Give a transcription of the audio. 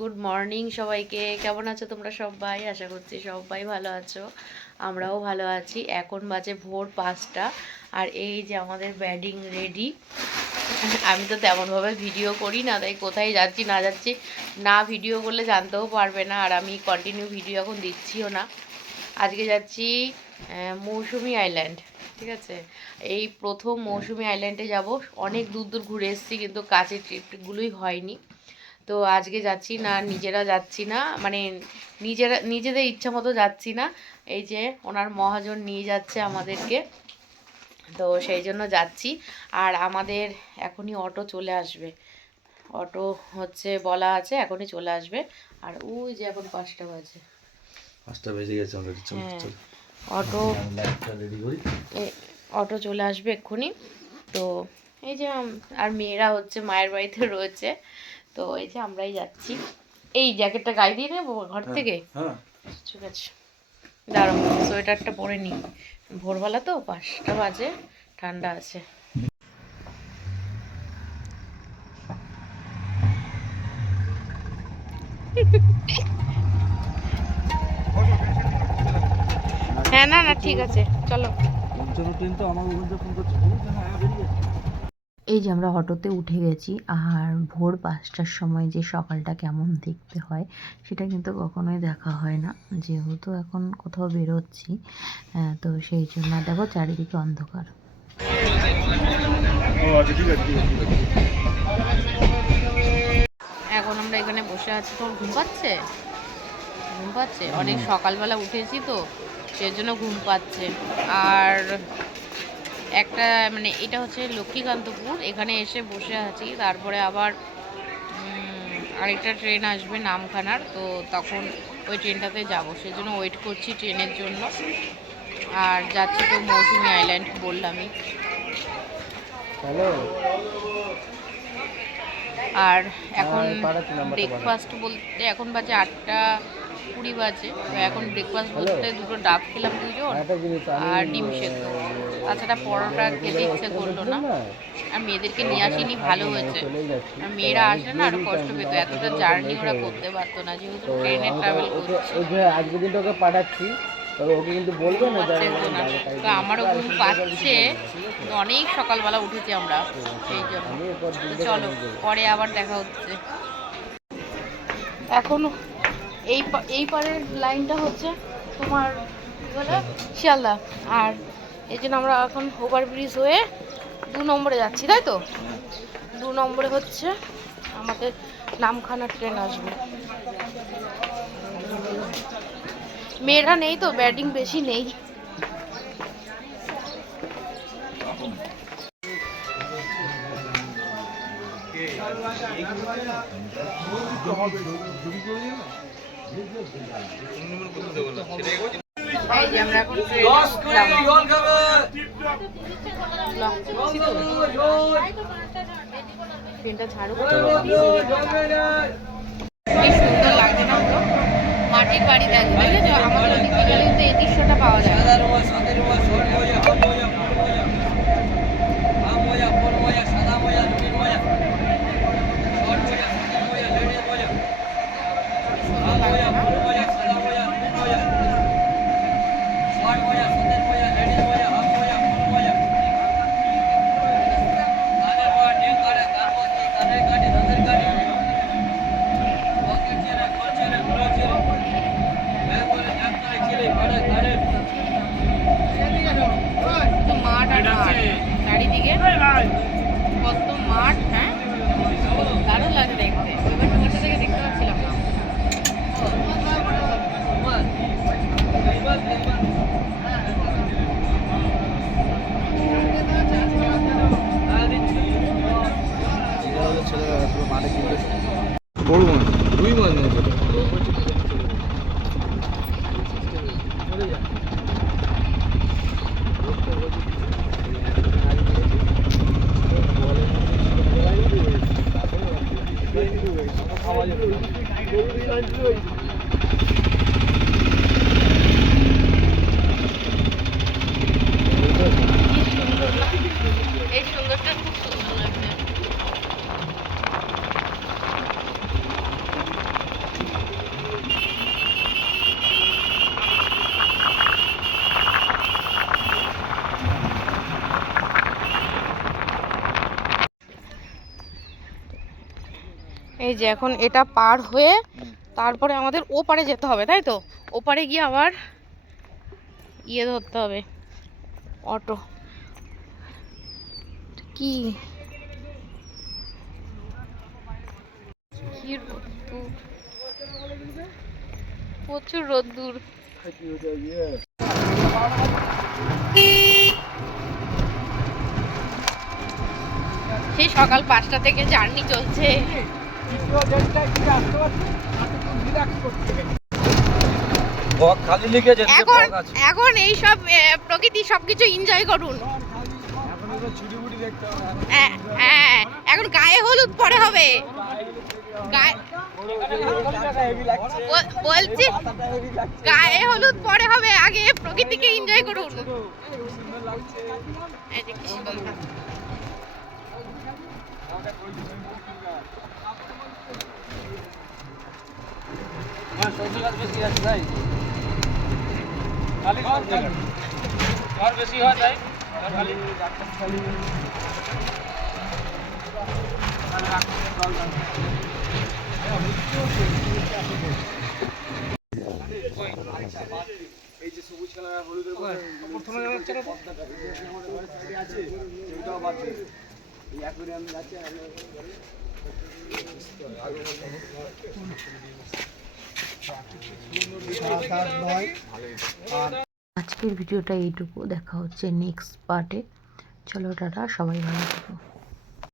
Good morning সবাইকে। কেমন আছো তোমরা সবাই? আশা করছি সবাই ভালো আছো, আমরাও ভালো আছি। এখন বাজে ভোর 5টা আর এই যে আমাদের ব্যাডিং রেডি। আমি তো তেমনভাবে ভিডিও করি না, তাই কোথায় যাচ্ছি না যাচ্ছি না ভিডিও করলে জানতেও পারবে না, আর আমি কন্টিনিউ ভিডিও এখন দিচ্ছিও না। আজকে যাচ্ছি মৌসুমী আইল্যান্ড, ঠিক আছে? এই প্রথম মৌসুমী আইল্যান্ডে যাব। অনেক দূর দূর ঘুরে এসেছি কিন্তু কাছের ট্রিপগুলোই হয়নি। তো আজকে যাচ্ছি না, নিজেরা যাচ্ছি না, মানে নিজেদের ইচ্ছা মতো যাচ্ছি না। এই যে ওনার মহাজন নিয়ে যাচ্ছে আমাদেরকে, তো সেই জন্য যাচ্ছি। আর আমাদের এখনই অটো চলে আসবে, অটো হচ্ছে বলা আছে এখনই চলে আসবে। আর ওই যে এখন 5টা বাজে, 5টা বেজে গেছে অলরেডি। চল অটো রেডি করি, অটো চলে আসবে এক্ষুনি। তো এই যে আর মেয়েরা হচ্ছে মায়ের বাড়িতে রয়েছে, তো এই যে আমরাই যাচ্ছি। এই জ্যাকেটটা গায়ে দিয়ে নেবো ঘর থেকে? ঠিক আছে, দাঁড়াও সোয়েটারটা পরে নিই, ভোরবেলা তো 5টা বাজে, ঠান্ডা আছে। হ্যাঁ না না ঠিক আছে চলো। এই যে আমরা অটোতে উঠে গেছি, আর ভোর 5টার সময় যে সকালটা কেমন দেখতে হয় সেটা কিন্তু কখনোই দেখা হয় না, যেহেতু এখন কোথাও বেরোচ্ছি। তো সেই জন্য দেখো চারিদিকে অন্ধকার। এখন আমরা এখানে বসে আছি। তোর ঘুম পাচ্ছে? ঘুম পাচ্ছে, অনেক সকালবেলা উঠেছি তো সেজন্য ঘুম পাচ্ছে। আর একটা মানে এটা হচ্ছে লক্ষ্মীকান্তপুর, এখানে এসে বসে আছি। তারপরে আবার আরেকটা ট্রেন আসবে নামখানার, তো তখন ওই ট্রেনটাতে যাব, সেজন্য ওয়েট করছি ট্রেনের জন্য। আর যাচ্ছি তো মৌসুমী আইল্যান্ড বললামই। আর এখন ব্রেকফাস্ট বলতে এখন বাজে 8টা 20 বাজে, তো এখন ব্রেকফাস্ট বলতে দুটো ডাব খেলাম দুজন, আর ডিম সেদ্ধ। তাছাড়া পরোটা খেতে ইচ্ছে করলো না। আর মেয়েদেরকে নিয়ে আসিনি, ভালো হয়েছে। আর মেয়েরা আসলে না আরো কষ্ট পেত, এতটা জার্নি ওরা করতে পারতো না, যেহেতু ট্রেনে ট্রাভেল করছে। আজকে কিন্তু ওকে পাঠাচ্ছি, তবে ওকে কিন্তু বলবে না। তো আমারও ঘুম পাচ্ছে, অনেক সকালবেলা উঠেছি আমরা সেই জন্য। চলো পরে আবার দেখা হচ্ছে। এখন এই পারের লাইনটা হচ্ছে তোমার বলে শিয়ালদা, আর এই জন্য আমরা এখন ওভারব্রিজ হয়ে 2 নম্বরে যাচ্ছি, তাই তো? 2 নম্বরে হচ্ছে আমাদের নামখানা ট্রেন আসবে। মেয়েরা নেই তো, ব্যাটিং বেশি নেই। এই যে আমরা এখন ট্রেনটা ঝাড়ু কি সুন্দর লাগছে না ওগুলো, মাটির বাড়ি দেখবে, বুঝেছো? আমাদের ওদিকে গেলে কিন্তু এই দৃশ্যটা পাওয়া যায়। মাঠ আর মাঠ চারিদিকে, কত মাঠ। হ্যাঁ দারুণ লাগে দেখতে, এবার তোমার থেকে দেখতে পাচ্ছিলাম না। বড় মাছ, রুই মাছ না সেটা। এই সুন্দরটা খুব সুন্দর লাগছে। এই যে এখন এটা পার হয়ে তারপরে আমাদের ওপারে যেতে হবে, তাই তো? ওপারে গিয়ে আবার ইয়ে ধরতে হবে, অটো। কি কি রোদ্দুর, প্রচুর রোদ্দুর। সেই সকাল 5টা থেকে জার্নি চলছে। এখন এখন এই সব প্রকৃতি সবকিছু এনজয় করুন। হ্যাঁ, এখন গায়ে হলুদ পরে হবে। বলছি গায়ে হলুদ পরে হবে, আগে প্রকৃতিকে এনজয় করুন। এই যে কি সুন্দর। বেশি হয় তাই এই যে সবুজ কালার হলুদের প্রথমে হচ্ছে না আছে ওইটাও বাদ দিয়ে এই অ্যাকোয়ারিয়াম আছে আজকের ভিডিওটা এইটুকু, দেখা হচ্ছে নেক্সট পার্টে। চলো টাটা, সবাই ভালো থেকো।